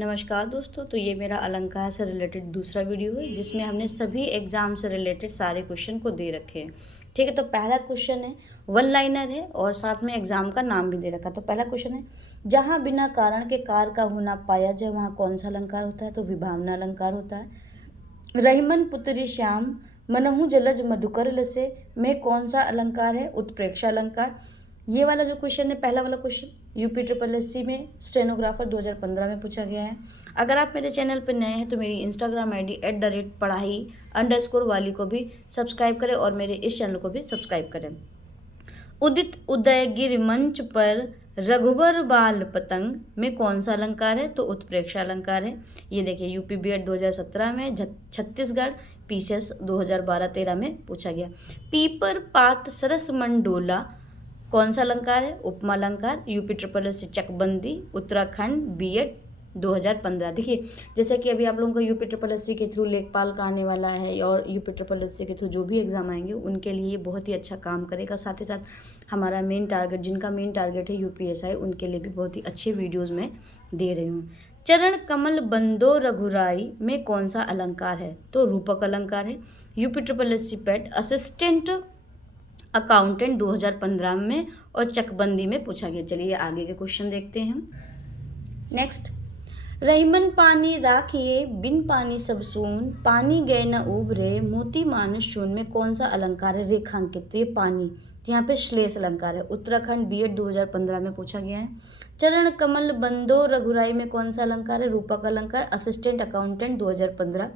नमस्कार दोस्तों। तो ये मेरा अलंकार से रिलेटेड दूसरा वीडियो है जिसमें हमने सभी एग्जाम से रिलेटेड सारे क्वेश्चन को दे रखे हैं। ठीक है, तो पहला क्वेश्चन है, वन लाइनर है और साथ में एग्जाम का नाम भी दे रखा। तो पहला क्वेश्चन है, जहाँ बिना कारण के कार का होना पाया जाए वहाँ कौन सा अलंकार होता है? तो विभावना अलंकार होता है। रहीमन पुत्री श्याम मनहु जलज मधुकर लसे में कौन सा अलंकार है? उत्प्रेक्षा अलंकार। ये वाला जो क्वेश्चन है, पहला वाला question UP triple S C में स्टेनोग्राफर 2015 में पूछा गया है। अगर आप मेरे चैनल पर नए हैं तो मेरी इंस्टाग्राम आईडी @पढ़ाई_वाली को भी सब्सक्राइब करें और मेरे इस चैनल को भी सब्सक्राइब करें। उदित उदयगिरि मंच पर रघुबर बाल पतंग में कौन सा अलंकार है? तो उत्प्रेक्षा अलंकार है। ये देखिए, यूपी बीएड 2017 में, छत्तीसगढ़ पीसीएस 2012-13 में पूछा गया। पीपर पात सरस मंडोला कौन सा अलंकार है? उपमा अलंकार। यूपी ट्रिपल एस सी चकबंदी उत्तराखंड बीएड 2015। देखिए, जैसे कि अभी आप लोगों का यूपी ट्रिपल एस सी के थ्रू लेखपाल का आने वाला है और यूपी ट्रिपल एस सी के थ्रू जो भी एग्जाम आएंगे उनके लिए ये बहुत ही अच्छा काम करेगा। साथ ही साथ हमारा मेन टारगेट, जिनका मेन टारगेट है यूपीएसआई, उनके लिए भी बहुत ही अच्छे वीडियोज़ में दे रही हूँ। चरण कमल बंदो रघुराई में कौन सा अलंकार है? तो रूपक अलंकार है। यूपी ट्रिपल एस सी पेट असिस्टेंट अकाउंटेंट 2015 में और चकबंदी में पूछा गया। चलिए आगे के क्वेश्चन देखते हैं हम। नेक्स्ट, रहीमन पानी राखिए बिन पानी सब सून पानी गए न उभरे मोती मानस शून में कौन सा अलंकार है? रेखांकित। तो ये पानी, तो यहाँ पे श्लेष अलंकार है। उत्तराखंड बीएड 2015 में पूछा गया है। चरण कमल बंदो रघुराई में कौन सा अलंकार है? रूपक अलंकार। Assistant accountant 2015।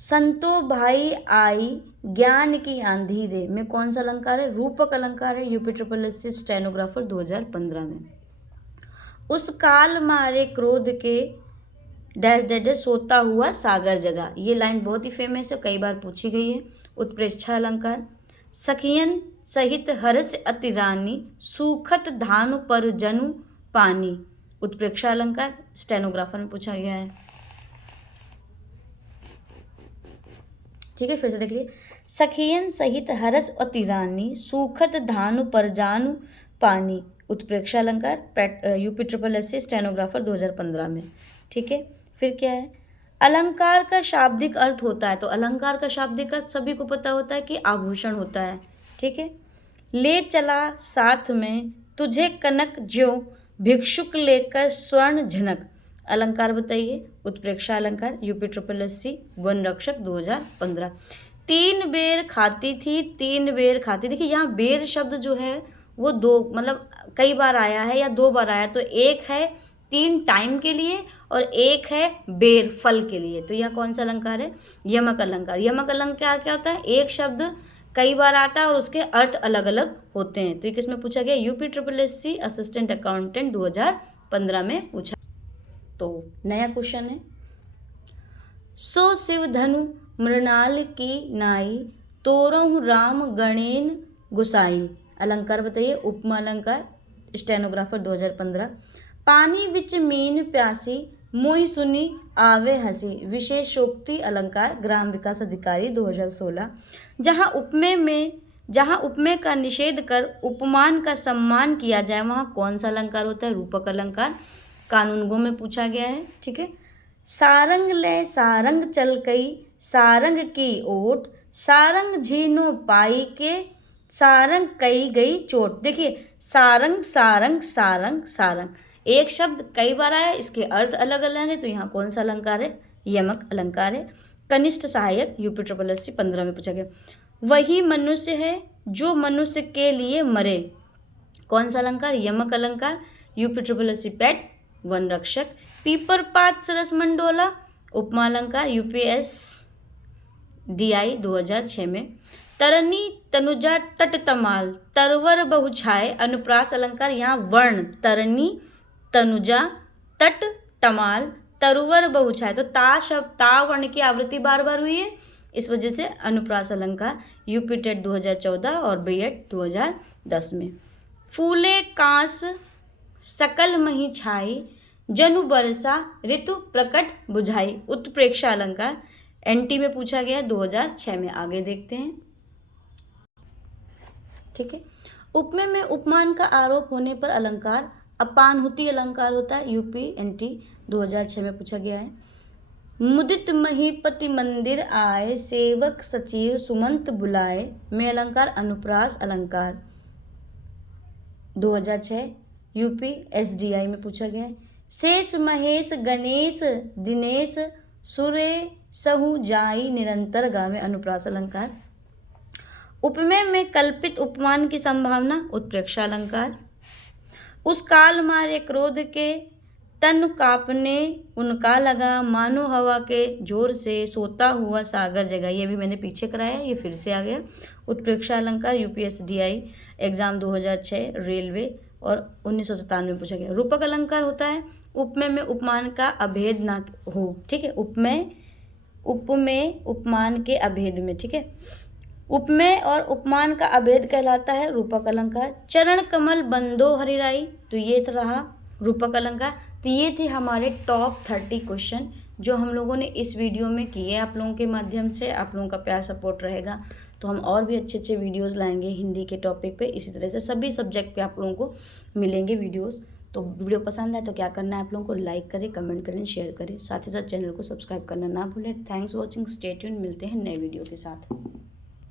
संतो भाई आई ज्ञान की आंधी रे में कौन सा अलंकार है? रूपक अलंकार है। UP triple S C stenographer 2015 में। उस काल मारे क्रोध के डैश डैश सोता हुआ सागर जगा, ये लाइन बहुत ही फेमस है, कई बार पूछी गई है। उत्प्रेक्षा अलंकार। सखियन सहित हर्ष अति रानी सूखत धानु पर जनु पानी, उत्प्रेक्षा अलंकार। स्टेनोग्राफर में पूछा गया है। ठीक है, फिर से देख लिए। सखियन सहित हरस अति रानी सूखत धानु पर जानु पानी, उत्प्रेक्षा अलंकार। UP triple S C stenographer 2015 में। ठीक है, फिर क्या है? अलंकार का शाब्दिक अर्थ होता है। तो अलंकार का शाब्दिक अर्थ सभी को पता होता है कि आभूषण होता है। ठीक है, ले चला साथ में तुझे कनक ज्यों भिक्षुक लेकर स्वर्ण झनक, अलंकार बताइए। उत्प्रेक्षा अलंकार। यूपी ट्रिपल एस सी वन रक्षक 2015। तीन बेर खाती थी तीन बेर खाती। देखिए, यहाँ बेर शब्द जो है वो दो, मतलब कई बार आया है या दो बार आया। तो एक है तीन टाइम के लिए और एक है बेर फल के लिए। तो यह कौन सा अलंकार है? यमक अलंकार। यमक अलंकार क्या होता है? एक शब्द कई बार आता है और उसके अर्थ अलग अलग होते हैं। तो ये किसमें पूछा गया? UP triple S C assistant accountant 2015 में पूछा। तो नया क्वेश्चन है, सो शिव धनु मृणाल की नाई तोरहु राम गणेन गुसाई, अलंकार बताइए। उपमा अलंकार। स्टेनोग्राफर 2015। पानी विच मीन प्यासी मोई सुनी आवे हंसी, विशेषोक्ति अलंकार। ग्राम विकास अधिकारी 2016। जहाँ उपमेय का निषेध कर उपमान का सम्मान किया जाए वहाँ कौन सा अलंकार होता है? रूपक अलंकार। कानूनगो में पूछा गया है। ठीक है, सारंग ले सारंग चल कई सारंग की ओट सारंग झीनो पाई के सारंग कई गई चोट। देखिए, सारंग सारंग सारंग सारंग एक शब्द कई बार आया, इसके अर्थ अलग अलग है। तो यहाँ कौन सा अलंकार है? यमक अलंकार है। कनिष्ठ सहायक यूपी ट्रिपल एस सी 15 में पूछा गया। वही मनुष्य है जो मनुष्य के लिए मरे, कौन सा अलंकार? यमक अलंकार। यूपी ट्रिपल एस सी पेट वन रक्षक। पीपर पात सरस मंडोला उपमा अलंकार। यूपीएस डीआई 2006 में। तरनी तनुजा तट तमाल तरवर बहुछाए, अनुप्रास अलंकार। यहाँ वर्ण तरनी तनुजा तट तमाल तरुवर बहुछाए, तो ता शब्द, ता वर्ण की आवृत्ति बार बार हुई है, इस वजह से अनुप्रास अलंकार। यूपी टेट 2014 और बीएड 2010 में। फूले कांस सकल मही छाई जनु बरसा ऋतु प्रकट बुझाई, उत्प्रेक्षा अलंकार। एनटी में पूछा गया 2006 में। आगे देखते हैं। ठीक है, उपमेय में उपमान का आरोप होने पर अलंकार अपानहुति अलंकार होता है, UPNT 2006 में पूछा गया है। मुदित महीपति मंदिर आए, सेवक सचिव सुमंत बुलाए में अलंकार अनुप्रास अलंकार 2006 UPSDI में पूछा गया है। शेष महेश गणेश दिनेश सुरे सहु जाई निरंतर गा में अनुप्रास अलंकार। उपमेय में कल्पित उपमान की संभावना उत्प्रेक्षा अलंकार। उस काल मारे क्रोध के तन कांपने उनका लगा, मानो हवा के जोर से सोता हुआ सागर जगा। ये भी मैंने पीछे कराया, ये फिर से आ गया। उत्प्रेक्षा अलंकार UPSDI एग्जाम 2006 रेलवे और 1997 में पूछा गया। रूपक अलंकार होता है उपमेय में उपमान का अभेद ना हो, ठीक है। उपमेय उपमान के अभेद में, ठीक है। उपमेय और उपमान का अभेद कहलाता है रूपक अलंकार। चरण कमल बंदो हरिराई, तो ये रहा रूपक अलंकार। तो ये थे हमारे टॉप 30 क्वेश्चन जो हम लोगों ने इस वीडियो में किए। आप लोगों के माध्यम से आप लोगों का प्यार सपोर्ट रहेगा तो हम और भी अच्छे अच्छे वीडियोस लाएंगे हिंदी के टॉपिक पे। इसी तरह से सभी सब्जेक्ट पे आप लोगों को मिलेंगे वीडियोस। तो वीडियो पसंद आए तो क्या करना है, आप लोगों को लाइक करें, कमेंट करें, शेयर करें, साथ ही साथ चैनल को सब्सक्राइब करना ना भूलें। Thanks for watching, stay tuned, मिलते हैं नए वीडियो के साथ।